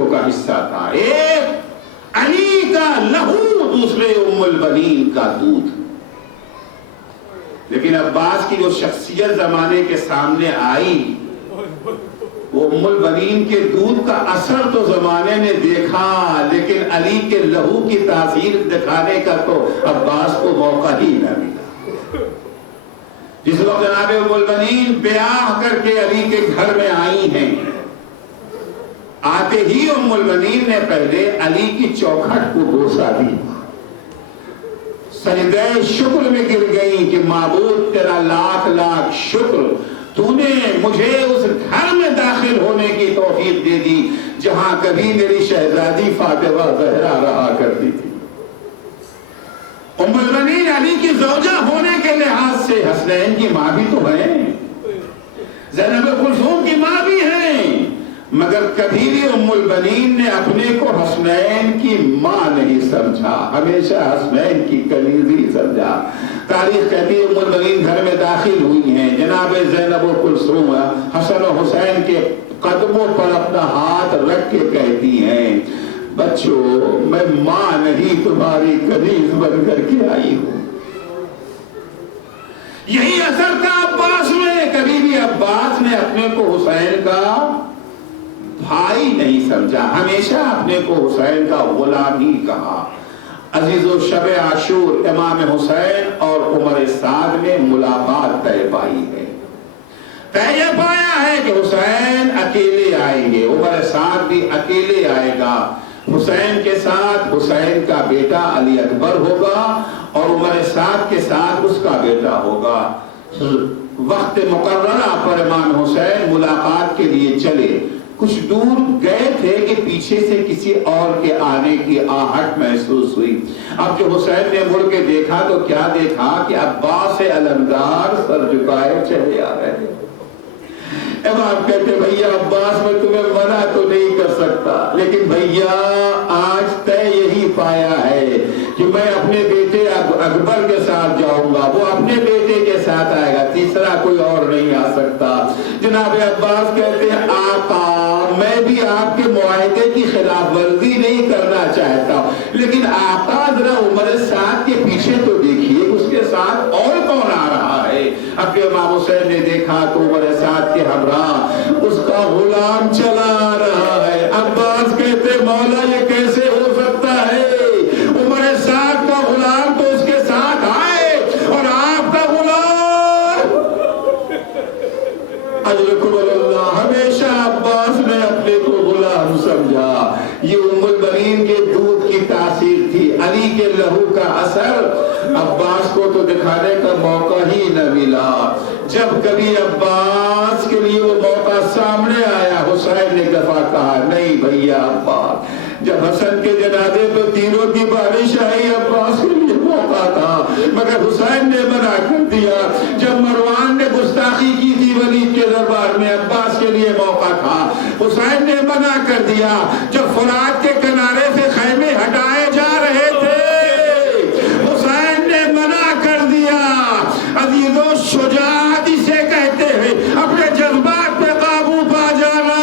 کا حصہ تھا، ایک علی کا لہو، دوسرے ام البنین کا دودھ۔ لیکن عباس کی جو شخصیت زمانے کے سامنے آئی وہ ام البنین کے دودھ کا اثر تو زمانے نے دیکھا، لیکن علی کے لہو کی تاثیر دکھانے کا تو عباس کو موقع ہی نہ ملا۔ جس وقت جناب ام البنین بیاہ کر کے علی کے گھر میں آئی ہیں، آتے ہی ام البنین نے پہلے علی کی چوکھٹ کو بوسا دی، سجدہ شکر میں گر گئی کہ معبود تیرا لاکھ لاکھ شکر، تو نے مجھے اس گھر میں داخل ہونے کی توفیق دے دی جہاں کبھی میری شہزادی فاطمہ زہرا رہا کرتی تھی۔ ام البنین علی کی زوجہ ہونے کے لحاظ سے حسنین کی ماں بھی تو ہیں، زینب کلثوم کی ماں بھی ہیں، مگر کبھی بھی ام البنین نے اپنے کو حسنین کی ماں نہیں سمجھا، ہمیشہ حسنین کی کلیزی سمجھا۔ تاریخ کہتی ہے ام البنین گھر میں داخل ہوئی ہیں، جناب زینب کلثوم حسن و حسین کے قدموں پر اپنا ہاتھ رکھ کے کہتی ہیں بچوں میں ماں نہیں تمہاری کنیز بن کر کے آئی ہوں۔ یہی اثر تھا عباس میں، کبھی بھی عباس نے اپنے کو حسین کا بھائی نہیں سمجھا، ہمیشہ اپنے کو حسین کا غلام ہی کہا۔ عزیز و شب عاشور امام حسین اور عمر سعد میں ملاقات طے پائی ہے، طے یہ پایا ہے کہ حسین اکیلے آئیں گے، عمر سعد بھی اکیلے آئے گا، حسین کے ساتھ حسین کا بیٹا علی اکبر ہوگا اور عمر سعد کے ساتھ اس کا بیٹا ہوگا۔ وقت مقررہ پر امام حسین ملاقات کے لیے چلے، کچھ دور گئے تھے کہ پیچھے سے کسی اور کے آنے کی آہٹ محسوس ہوئی۔ اب جو حسین نے مڑ کے دیکھا تو کیا دیکھا کہ عباس علمدار سر جھکائے چلے آ رہے ہیں۔ اب آپ کہتے بھیا عباس میں تمہیں منع تو نہیں کر سکتا، لیکن بھیا آج طے یہی پایا ہے کہ میں اپنے بیٹے اکبر کے ساتھ جاؤں گا، وہ اپنے بیٹے کے ساتھ آئے گا، تیسرا کوئی اور نہیں آ سکتا۔ جناب عباس کہتے ہیں آقا میں بھی آپ کے معاہدے کی خلاف ورزی نہیں کرنا چاہتا، لیکن آقا ذرا عمر سعد کے پیچھے تو دیکھیے اس کے ساتھ اور کون آ رہا ہے۔ اب امام حسین نے دیکھا تو عمر سعد کے ہمراہ اس کا غلام چلا آ رہا ہے۔ عباس کہتے مولا یہ کیسے ہو سکتا ہے، عمر سعد کا غلام تو اس کے ساتھ آئے اور آپ کا غلام۔ اجرکم اللہ، ہمیشہ عباس نے اپنے کو غلام سمجھا۔ یہ ام البنین کے دودھ کی تاثیر تھی، علی کے لہو کا اثر عباس کو تو دکھانے کا موقع ہی نہ ملا۔ جب کبھی عباس کے لیے وہ موقع سامنے آیا حسین نے دفعہ کہا نہیں بھیا عباس۔ جب حسن کے جنازے پہ تینوں کی بارش آئی عباس کے لیے موقع تھا، مگر حسین نے منع کر دیا۔ جب مروان نے گستاخی کی تھی ولید کے دربار میں عباس کے لیے موقع تھا، حسین نے منع کر دیا۔ جب فرات کے کنارے سے خیمے ہٹائے جا رہے تھے حسین نے منع کر دیا۔ عزیزو شجاعت اسے کہتے ہیں اپنے جذبات پہ قابو پا جانا۔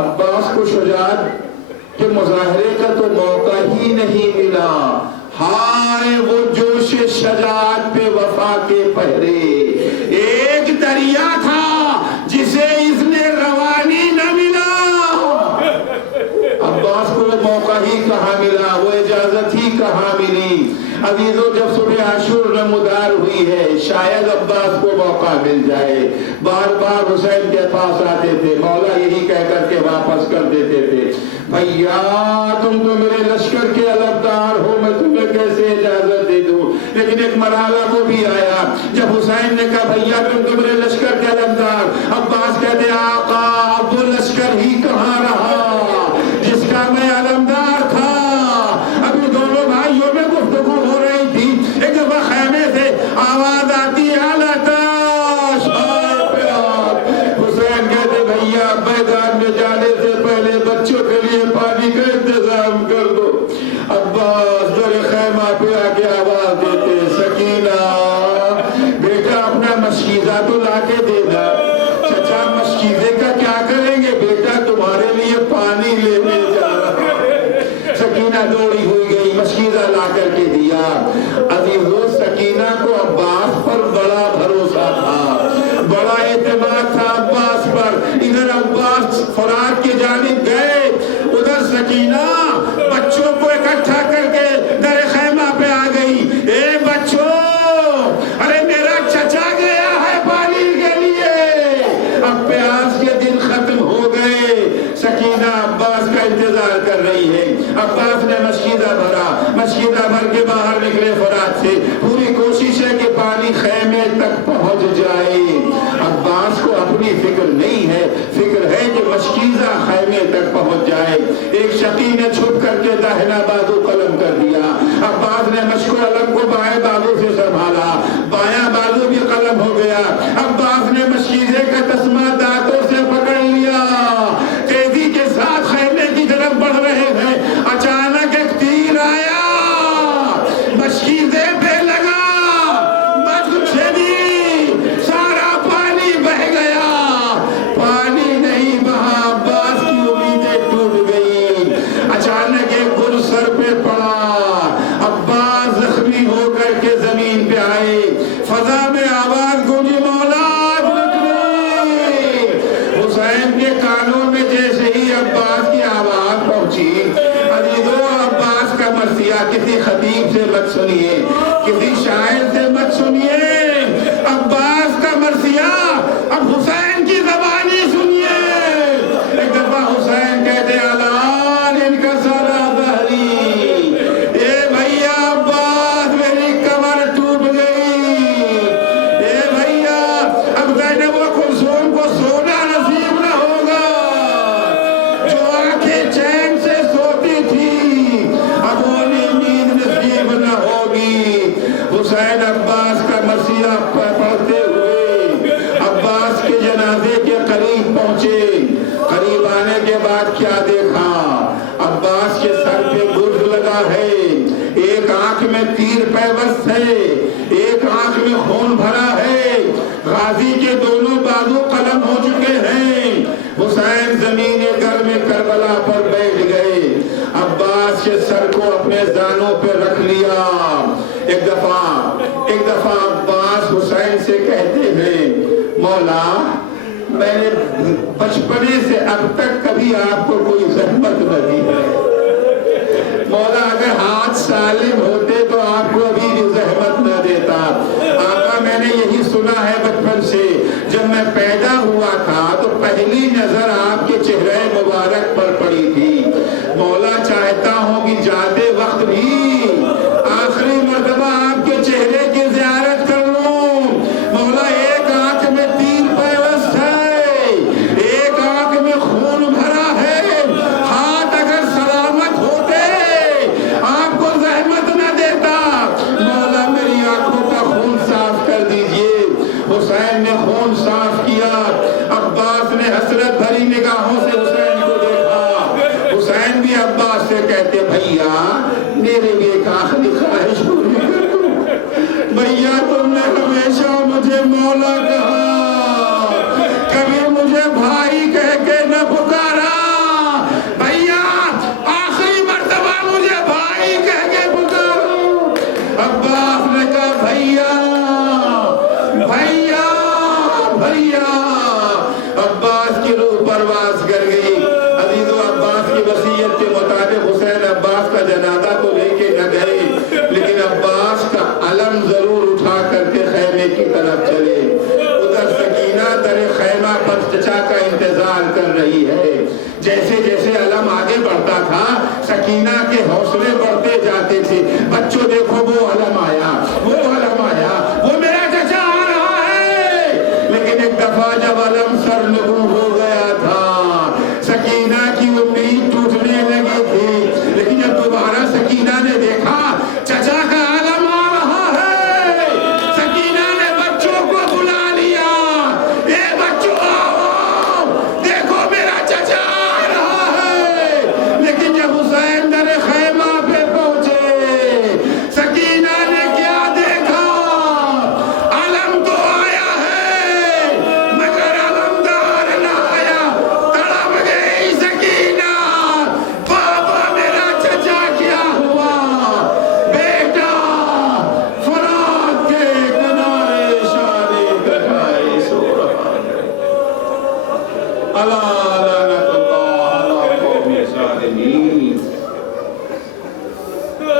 عباس کو شجاعت کے مظاہرے کا تو موقع ہی نہیں ملا۔ ہائے وہ جوش شجاعت پہ وفا کے پہرے، ایک دریا تھا جسے اس نے روانی نہ ملا۔ عباس کو وہ موقع ہی کہاں ملا، وہ اجازت ہی کہاں ملی۔ عزیزو جب صبح عاشور نمودار ہوئی ہے شاید عباس کو موقع مل جائے، بار بار حسین کے پاس آتے تھے، مولا یہی کہہ کر کے واپس کر دیتے تھے بھیا تم تو میرے لشکر کے علمدار ہو، میں تمہیں کیسے اجازت دے دوں۔ لیکن ایک مرحلہ وہ بھی آیا جب حسین نے کہا بھیا تم تو میرے لشکر کے علمدار، عباس کہتے آقا اب وہ لشکر ہی کہاں رہا جس کا میں علمدار تھا۔ ابھی دونوں بھائیوں میں گفتگو ہو رہی تھی، ایک دفعہ خیمے سے آواز آتی ہے الاتاش، حسین کہتے بھیا میدان میں جانے سے پہلے بچوں کے لیے پانی کا انتظام کر دو۔ عباس در خیمہ پہ آ کے آواز دیتے سکینہ بیٹا اپنا مشکیزہ تو لا کے دینا۔ چچا مشکیزے کا کیا کریں گے بیٹا، تمہارے لیے پانی لینے جا رہا۔ سکینہ دوڑی ہوئی گئی مشکیزہ لا کر کے دیا. عزیزو سکینہ کو عباس پر بڑا بھروسہ تھا, بڑا اعتماد تھا عباس پر. ادھر عباس فرات کی جانب گئے, ادھر سکینہ بچوں کو اکٹھا کر کے در خیمہ پہ آ گئی. اے بچوں, ارے میرا چچا گیا ہے پانی کے لیے, اب پیاس کے دن ختم ہو گئے. سکینہ عباس کا انتظار کر رہی ہے. عباس نے مشکیزہ بھرا, مشکیزہ بھر کے باہر نکلے فرات سے. پوری کوشش ہے کہ پانی خیمے تک پہنچ جائے. عباس کو اپنی فکر نہیں ہے, فکر ہے کہ مشکیزہ خیمے تک پہنچ جائے. ایک شقی نے چھپ کر کے داہنا بازو قلم کر دیا. عباس نے مشکو علم کو بائیں بازو سے سنبھالا, بایاں بازو بھی قلم ہو گیا. عباس نے مشکیزے کا تسمہ دانتوں سے پکڑ لیا, تیزی کے ساتھ خیمے کی طرف بڑھ رہے ہیں. اچانک ایک تیر آیا, مشکیزے پہ لگا, مشک چھیدی, سارا پانی بہ گیا. پانی نہیں بہا, عباس کی امیدیں ٹوٹ گئی. اچانک ایک گر سر پہ پڑا, عباس زخمی ہو کر کے زمین پہ آئے. فضا میں آواز گونجی, مولا حسین کے کانوں میں جیسے ہی عباس کی آواز پہنچی. عزیزو عباس کا مرثیہ کسی خطیب سے مت سنیے, کسی شاعر سے مت سنیے. عباس کا مرثیہ اب حسین کی زبانی سنیے. ایک دفعہ حسین کہتے علان ان کا سارا ظہری, اے بھیا عباس میری کمر ٹوٹ گئی. اے بھیا اب زینب و کلثوم کو سونا نصیب نہ ہوگا, جو آنکھیں چین سے سوتی تھی اب انہیں نیند نصیب نہ ہوگی. حسین عباس کا مرثیہ پڑھتے ہوئے عباس کے جنازے کے قریب پہنچے. قریب آنے کے بعد کیا دیکھا, عباس کے سر پہ گرز لگا ہے, ایک آنکھ میں تیر پیوست ہے, ایک آنکھ میں خون بھرا ہے. غازی کے دونوں بازو قلم ہو چکے ہیں. حسین زمین گھر میں کربلا پر بیٹھ گئے. عباس کے سر کو اپنے زانوں پہ رکھ لیا. ایک دفعہ عباس حسین سے کہتے ہیں, مولا میں نے بچپنے سے اب تک کبھی آپ کو کوئی زحمت نہ دی ہے. مولا اگر ہاتھ سالم ہوتے تو آپ کو ابھی بھی زحمت نہ دیتا. آقا میں نے یہی سنا ہے بچپن سے, جب میں پیدا ہوا تھا تو پہلی نظر آپ کے چہرے مبارک پر پڑی تھی. مولا چاہتا ہوں کہ جاتے وقت بھی آخری مرتبہ آپ کے چہرے کی زیارت کر لوں. مولا ایک آنکھ میں تیر پیوست ہے, ایک آنکھ میں خون بھرا ہے. ہاتھ اگر سلامت ہوتے آپ کو زحمت نہ دیتا. مولا میری آنکھوں کا خون صاف کر دیجئے. حسین نے خون صاف کیا. عباس نے حسرت بھری نگاہوں سے حسین کو دیکھا. حسین بھی عباس سے کہتے, بھیا میرے بھی ایک آخری خواہش پوری کر دو. بھیا تم نے ہمیشہ مجھے مولا کہا, کبھی مجھے بھائی کہہ کے نہ پکارا. بھیا آخری مرتبہ مجھے بھائی کہہ کے پکارو. عباس نے کہا بھیا بھیا بھیا. عباس کی روح پرواز کر گئی. عزیزو عباس کی وصیت کے مطابق حسین عباس کا جنازہ تو لے کے نہ گئے, لیکن عباس کا علم ضرور اٹھا کر کے خیمے کی طرف چلے. ادھر سکینہ در خیمہ پر چچا کا انتظار کر رہی ہے. جیسے جیسے علم آگے بڑھتا تھا سکینہ کے حوصلے بڑھتے جاتے تھے. بچوں دیکھو وہ علم آیا, وہ علم آیا, وہ میرا چچا آ رہا ہے. لیکن ایک دفعہ جب علم سر نگو ہو گیا تھا, سکینہ کی امید ٹوٹنے لگی تھی. لیکن جب دوبارہ سکینہ نے دیکھا چچا کا علم آ رہا ہے, سکینہ نے بچوں کو بلا لیا. اے بچوں آؤ, دیکھو میرا چچا آ رہا ہے. لیکن جب حسین در خیمہ پہ العالمین.